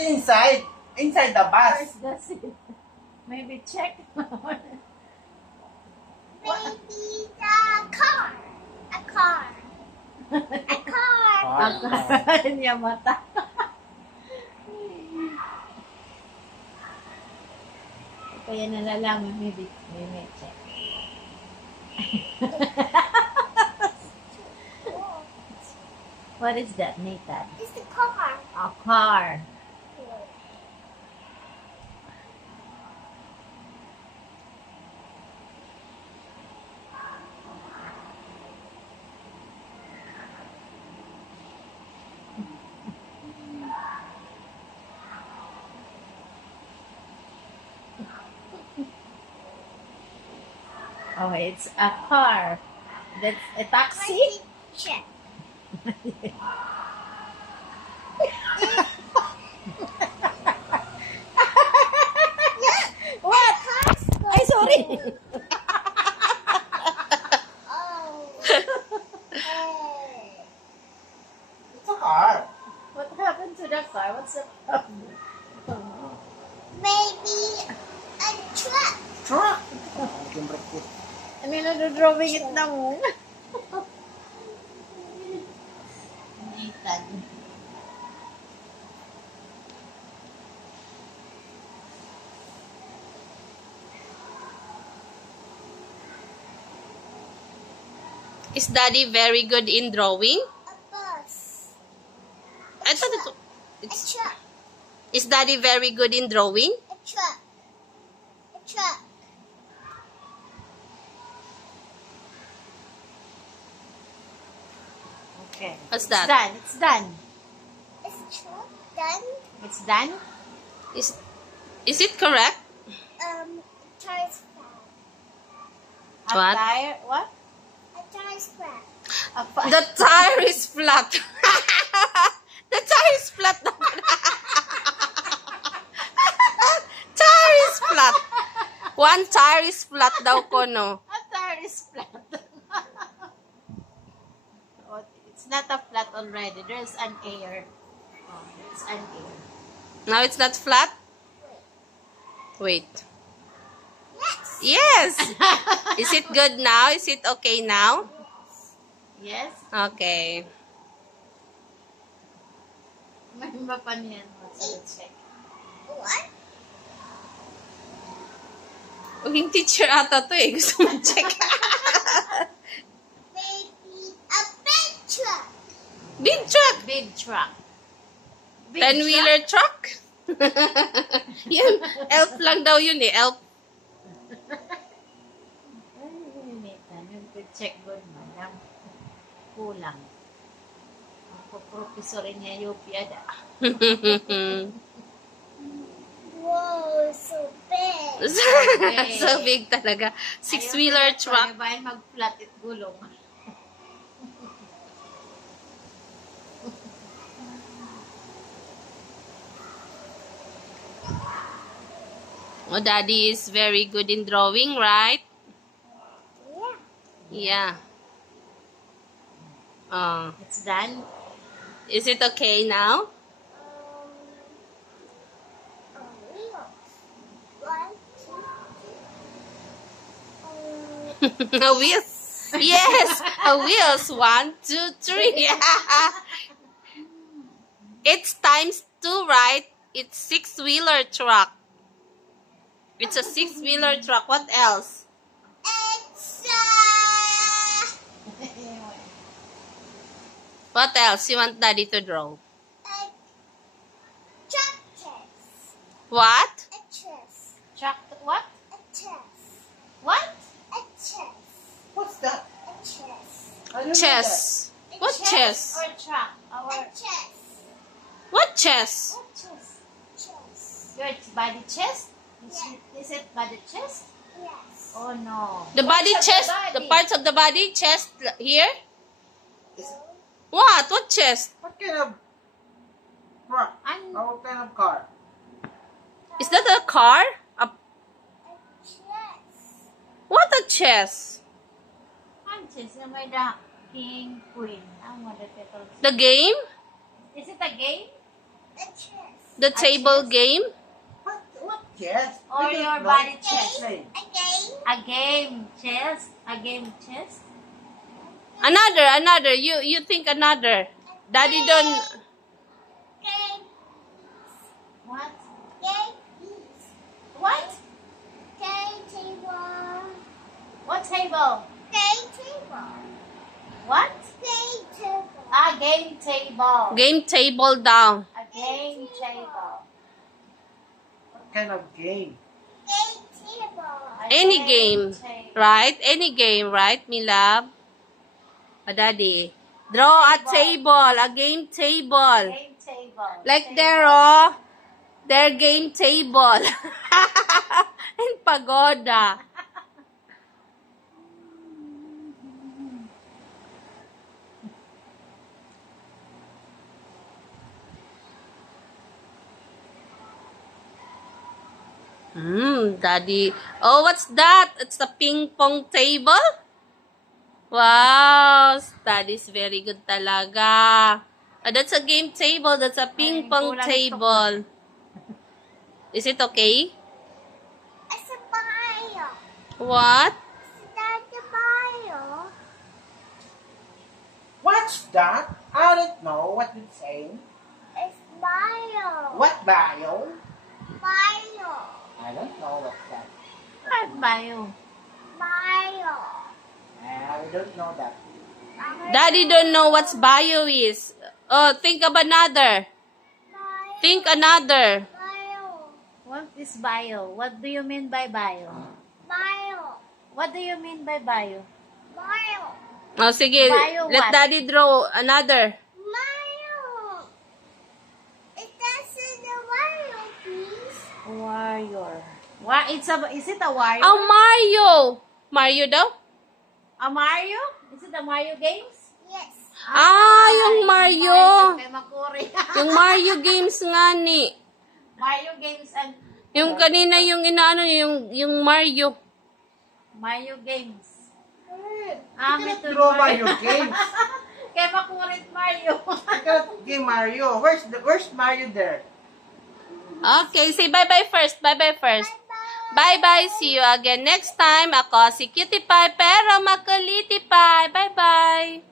it inside? Inside the bus? Where's the seat? Maybe check. Maybe the car. A car. A car. Niya mata. Kaya nalalaman, maybe check. What is that, Nathan? It's the car. A car. Oh, it's a car. That's a taxi? Check. What? Ay, sorry. Oh. It's a car. What happened to the car? What's the problem? Maybe a truck. Truck. Ano na drawing it na mo? Nathan. Is Daddy very good in drawing? A bus. I thought A it's... truck. Is Daddy very good in drawing? A truck. A truck. Okay. What's that? It's done. It's done. Is the truck done? It's done? Is it correct? Tires flat. A What? tire? What? A tire's flat. The tire is flat. The tire is flat. Tire is flat. One tire is flat daw ko, no? A tire is flat. Oh, it's not a flat already. There's an air. Oh, it's an air. Now it's not flat? Wait. Yes. Yes. Is it good now? Is it okay now? Yes? Okay. May iba pa niyan. Let's check. What? Yung teacher ata to eh. Gusto mo check. Maybe a big truck. Big truck. Big truck. Big 10-wheeler truck? Yun. Elf lang daw yun eh. Elf. Check good madam. Kulang. Ang professorin niya UP ada. Whoa, so big. So big talaga. 6-wheeler truck. Bayan mag-flat it gulong. Oh, Daddy is very good in drawing, right? Yeah. Yeah. It's done. Is it okay now? Wheels. 1, 2, 3. A wheel. Yes, a wheels. 1, 2, 3. It's times 2, right? It's 6-wheeler truck. It's a 6-wheeler truck. What else? It's What else you want Daddy to draw? a truck chest. What? A chest. Truck. What? A chest. What? A chest. What's that? A chest. I don't know Chess. A What chess? Or truck? A Our chest. What chess? what chest? Chest. Your body chest? Yeah. Is it body chest? Yes. Oh no. The body Parts of chest? the The body. parts of the body? Chest here? Is- What? What chest? What kind of truck? An- Or what kind of car? Is that a car? A, A chest. what a chess? Ang chest na may the king, queen. Ang mga titles. The game? Is it a game? A chest. The table game? What chess? Or We don't your know. body Let's chess. play. Again. A game, chess. A game, chess. Another. You think another. Daddy don't... Game. What? Game. What? Game table. What table? Game table. What? Game table. A game table. Game table down. A game table. What kind of game? Game table. A Any game. table. Right? Any game, right, me love? Daddy. Draw a table. A game table. Game table. Like their game table. In pagoda. Daddy. Oh, what's that? It's the ping pong table? Wow, Daddy's very good talaga. That's a game table. That's a ping pong kulang table. Is it okay? It's a bio. What? Is that the bio? What's that? I don't know what it's saying. It's bio. What bio? Bio. I don't know what's that. What bio? Bio. I don't know that. Daddy don't know what's bio is. Oh, think of another. Think another. Bio. What is bio? What do you mean by bio? Bio. What do you mean by bio? Bio. Oh, sige. Bio Let what? Daddy draw another. Bio. It doesn't the bio, please. Warrior. Is it a warrior? Oh, Mario. Mario daw? A Mario? Is it a Mario games? Yes. Yung Mario. Kay Makuri. Yung Mario games nga ni. Mario games and Yung kanina yung inaano, yung Mario. Mario games. You May cannot draw tuloy. Mario games. Kay Makurit Mario. You cannot game Mario. Where's Mario there? Okay, say bye-bye first. Bye-bye first. Bye-bye. See you again next time. Ako si Cutie Pie, pero makulitie pie. Bye-bye.